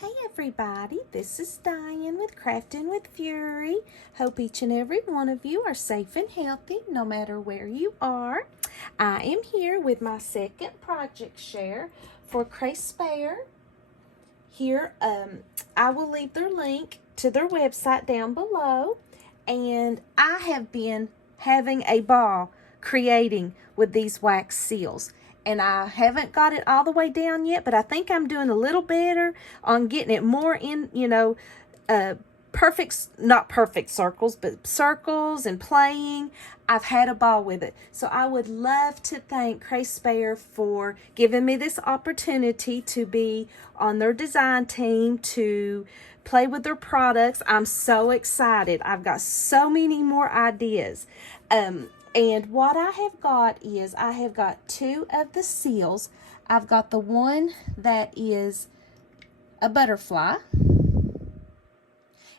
Hey everybody, this is Diane with Crafting with Fury. Hope each and every one of you are safe and healthy no matter where you are. I am here with my second project share for Craspire. Here, I will leave their link to their website down below. And I have been having a ball creating with these wax seals. And I haven't got it all the way down yet, but I think I'm doing a little better on getting it more in, not perfect circles, but circles and playing. I've had a ball with it. So I would love to thank Craspire for giving me this opportunity to be on their design team, to play with their products. I'm so excited. I've got so many more ideas. And what I have got is I have got two of the seals. I've got the one that is a butterfly,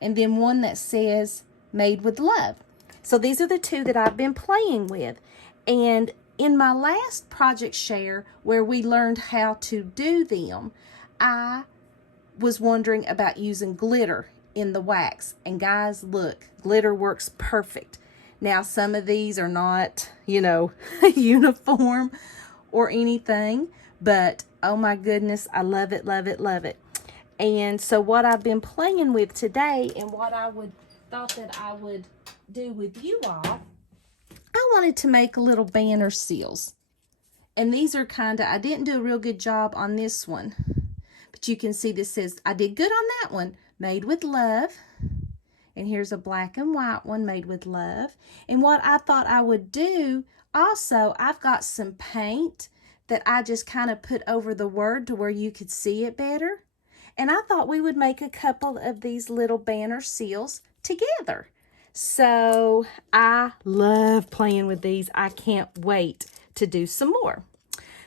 and then one that says made with love. So these are the two that I've been playing with. And in my last project share where we learned how to do them, I was wondering about using glitter in the wax. And guys, look, glitter works perfect. Now, some of these are not, uniform or anything, but oh my goodness, I love it, love it, love it. And so what I've been playing with today and what I thought that I would do with you all, I wanted to make little banner seals. And these are I didn't do a real good job on this one, but you can see this says, I did good on that one, made with love. And here's a black and white one made with love. And what I thought I would do, also, I've got some paint that I just kind of put over the word to where you could see it better. And I thought we would make a couple of these little banner seals together. So I love playing with these. I can't wait to do some more.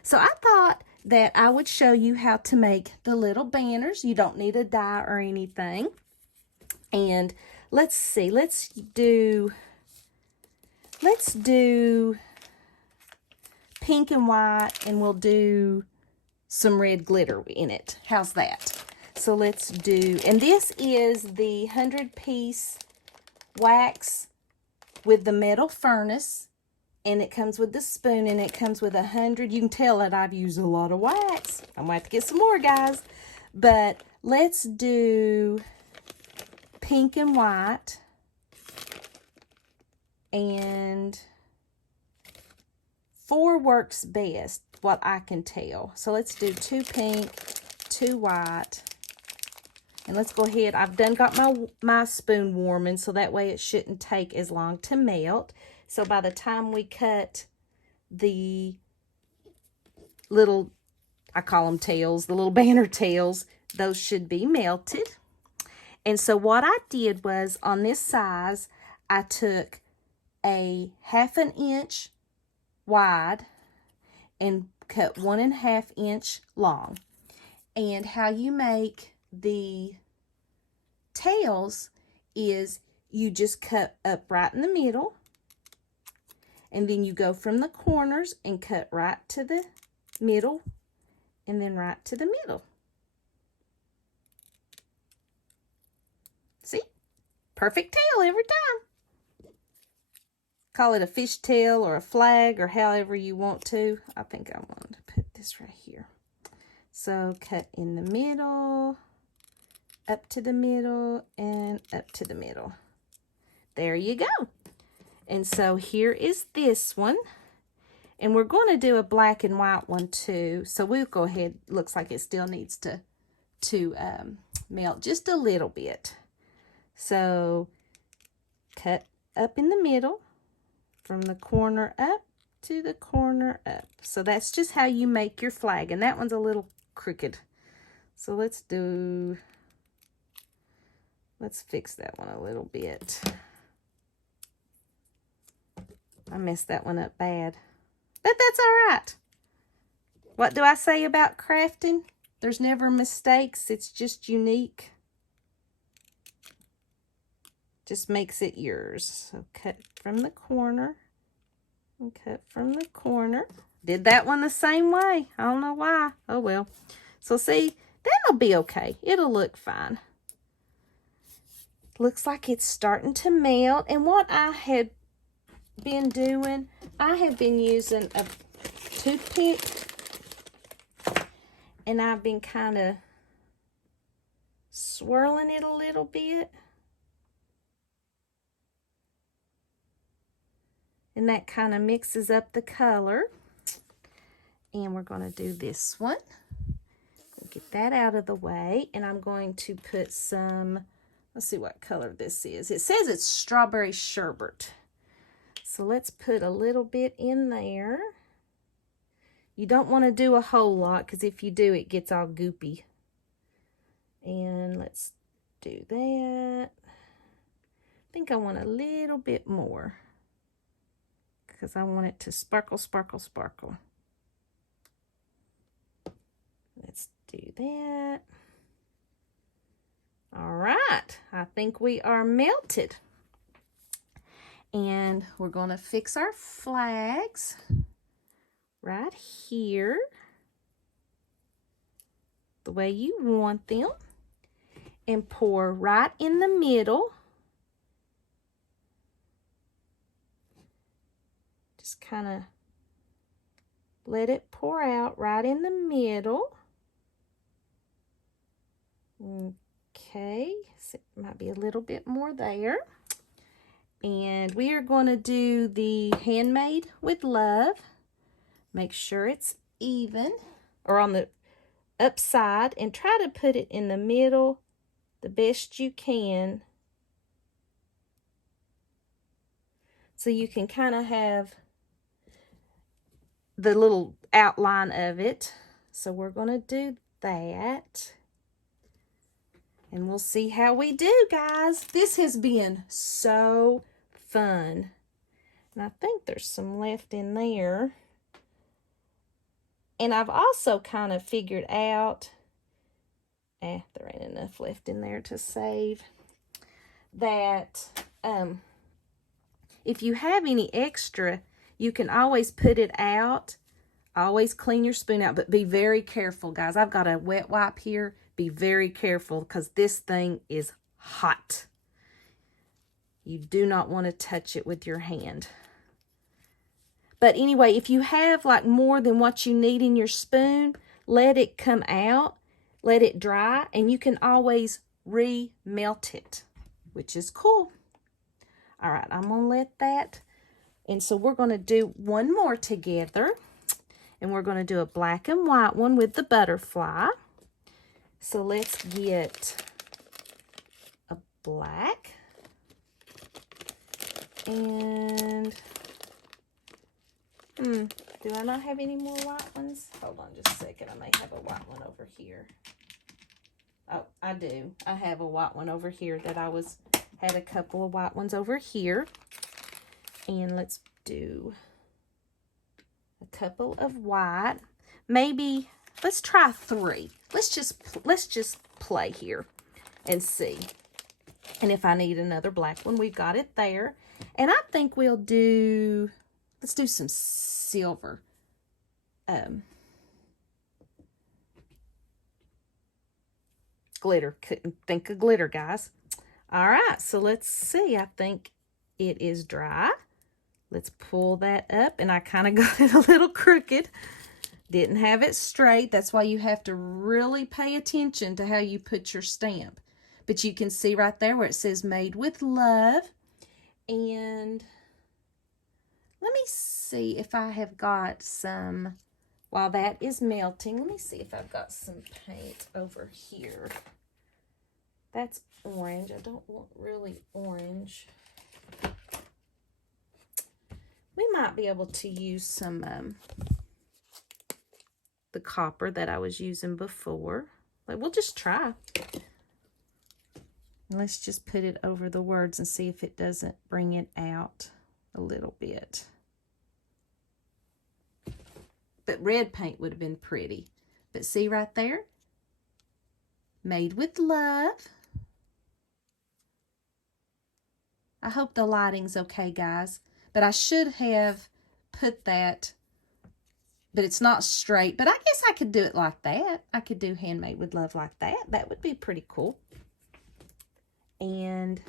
So I thought that I would show you how to make the little banners. You don't need a die or anything. And let's see, let's do pink and white, and we'll do some red glitter in it. How's that? So let's do, and this is the 100-piece wax with the metal furnace, and it comes with the spoon, and it comes with 100. You can tell that I've used a lot of wax. I'm gonna have to get some more, guys. But let's do pink and white, and 4 works best, what I can tell. So let's do 2 pink, 2 white, and let's go ahead. I've got my spoon warming, so that way it shouldn't take as long to melt. So by the time we cut the little, I call them tails, the little banner tails, those should be melted. And so what I did was, on this size, I took a 1/2 inch wide and cut 1.5 inch long. And how you make the tails is you just cut up right in the middle, and then you go from the corners and cut right to the middle, and then right to the middle. See? Perfect tail every time. Call it a fish tail or a flag or however you want to. I think I want to put this right here. So cut in the middle, up to the middle, and up to the middle. There you go. And so here is this one. And we're going to do a black and white one too. So we'll go ahead. Looks like it still needs to melt just a little bit. So cut up in the middle, from the corner up to the corner up. So that's just how you make your flag. And that one's a little crooked. So let's fix that one a little bit. I messed that one up bad, but that's all right. What do I say about crafting? There's never mistakes. It's just unique. Just makes it yours. So cut from the corner and cut from the corner. Did that one the same way. I don't know why. Oh well. So see, That'll be okay. It'll look fine. Looks like it's starting to melt. And what I had been doing, I have been using a toothpick, and I've been kind of swirling it a little bit. And that kind of mixes up the color. And we're going to do this one. Get that out of the way. And I'm going to put some, let's see what color this is. It says it's strawberry sherbet. So let's put a little bit in there. You don't want to do a whole lot, because if you do, it gets all goopy. And let's do that. I think I want a little bit more, because I want it to sparkle, sparkle, sparkle. Let's do that. All right, I think we are melted. And we're going to fix our flags right here the way you want them, and pour right in the middle. Just kind of let it pour out right in the middle. Okay, so it might be a little bit more there. And we are going to do the handmade with love. Make sure it's even, or on the upside, and try to put it in the middle the best you can, so you can kind of have the little outline of it. So we're going to do that, and we'll see how we do, guys. This has been so fun. And I think there's some left in there. And I've also kind of figured out, there ain't enough left in there to save, that if you have any extra, you can always put it out. Always clean your spoon out, but be very careful, guys. I've got a wet wipe here. Be very careful, because this thing is hot. You do not want to touch it with your hand. But anyway, if you have like more than what you need in your spoon, let it come out, let it dry, and you can always re-melt it, which is cool. All right, I'm going to let that. And so we're going to do one more together, and we're going to do a black and white one with the butterfly. So let's get a black, and do I not have any more white ones? Hold on just a second. I may have a white one over here. Oh, I do. I have a white one over here that had a couple of white ones over here. And let's do a couple of white. Maybe let's try 3. Let's just play here and see. And if I need another black one, we've got it there. And I think we'll do, let's do some silver. Glitter. Couldn't think of glitter, guys. All right, so let's see. I think it is dry. Let's pull that up, and I kind of got it a little crooked. Didn't have it straight. That's why you have to really pay attention to how you put your stamp. But you can see right there where it says made with love. And let me see if I have got some, while that is melting, let me see if I've got some paint over here. That's orange. I don't want really orange. We might be able to use some the copper that I was using before. Like, we'll just try. Let's just put it over the words and see if it doesn't bring it out a little bit. But red paint would have been pretty. But see right there? Made with love. I hope the lighting's okay, guys. But I should have put that but it's not straight. But I guess I could do it like that. I could do Handmade with Love like that. That would be pretty cool. And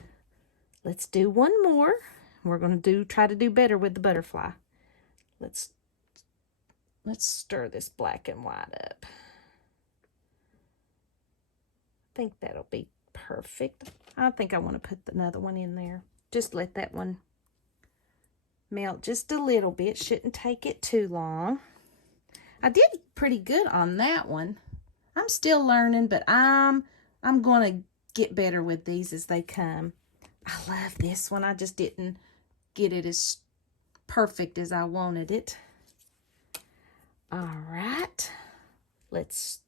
let's do one more. We're going to try to do better with the butterfly. Let's stir this black and white up. I think that'll be perfect. I think I want to put another one in there. Just let that one melt just a little bit. Shouldn't take it too long. I did pretty good on that one. I'm still learning, but I'm going to get better with these as they come. I love this one. I just didn't get it as perfect as I wanted it. All right. Let's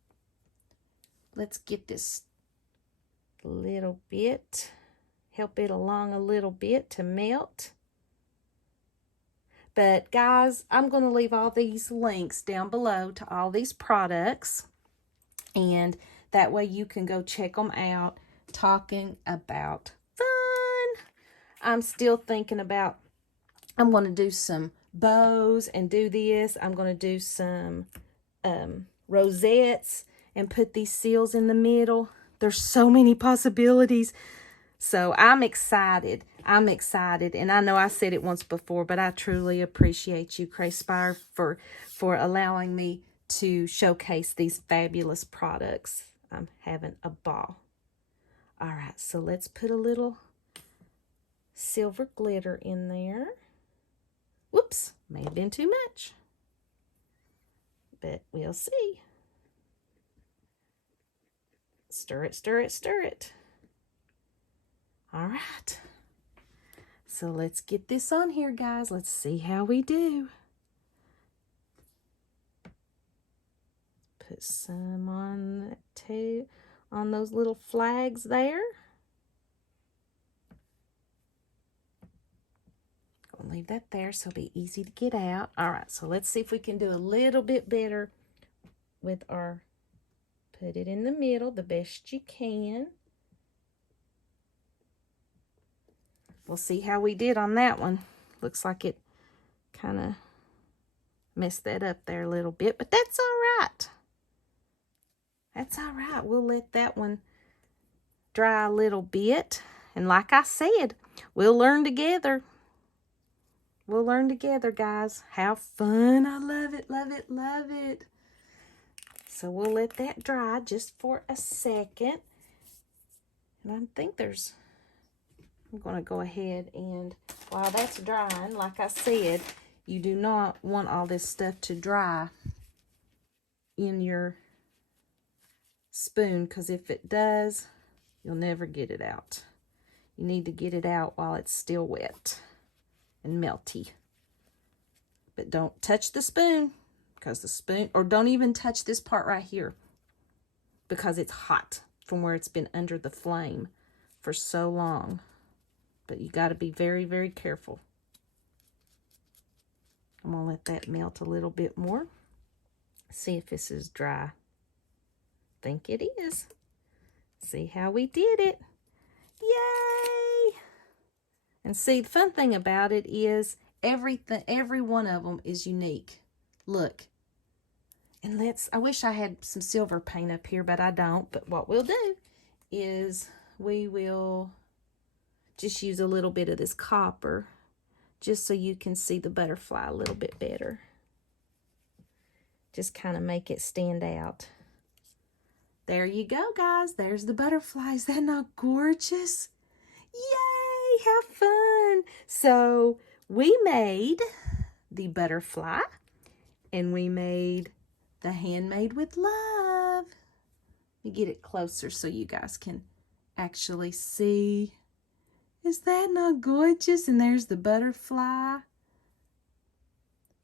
get this little bit, help it along a little bit to melt. But guys, I'm going to leave all these links down below to all these products, and that way you can go check them out. Talking about fun, I'm still thinking about, I'm going to do some bows and do this. I'm going to do some rosettes and put these seals in the middle. There's so many possibilities. So I'm excited. I'm excited. And I know I said it once before, but I truly appreciate you, Craspire, for allowing me to showcase these fabulous products. I'm having a ball. All right, so let's put a little silver glitter in there. Whoops, may have been too much, but we'll see. Stir it, stir it, stir it. All right. So let's get this on here, guys. Let's see how we do. Put some on that too, on those little flags there. Gonna leave that there so it'll be easy to get out. All right, so let's see if we can do a little bit better with our, put it in the middle the best you can. We'll see how we did on that one. Looks like it kind of messed that up there a little bit, but that's all right. That's all right. We'll let that one dry a little bit. And like I said, we'll learn together. We'll learn together, guys. Have fun. I love it, love it, love it. So we'll let that dry just for a second. And I think I'm going to go ahead and, while that's drying, like I said, you do not want all this stuff to dry in your spoon, because if it does, you'll never get it out. You need to get it out while it's still wet and melty. But don't touch the spoon, because the spoon, or don't even touch this part right here, because it's hot from where it's been under the flame for so long. But you got to be very, very careful. I'm going to let that melt a little bit more. See if this is dry. I think it is. See how we did it. Yay! And see, the fun thing about it is every one of them is unique. Look. And I wish I had some silver paint up here, but I don't. But what we'll do is we will just use a little bit of this copper just so you can see the butterfly a little bit better. Just kind of make it stand out. There you go, guys. There's the butterfly. Is that not gorgeous? Yay! Have fun! So we made the butterfly and we made the Handmade with Love. Let me get it closer so you guys can actually see. Is that not gorgeous? And there's the butterfly.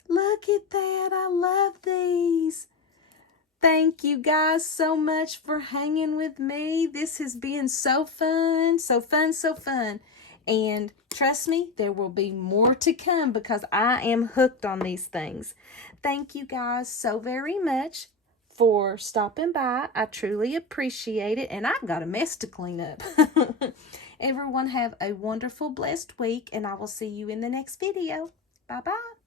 Look at that. I love these. Thank you guys so much for hanging with me. This has been so fun, so fun, so fun. And trust me, there will be more to come because I am hooked on these things. Thank you guys so very much for stopping by. I truly appreciate it. And I've got a mess to clean up. Everyone have a wonderful, blessed week, and I will see you in the next video. Bye-bye.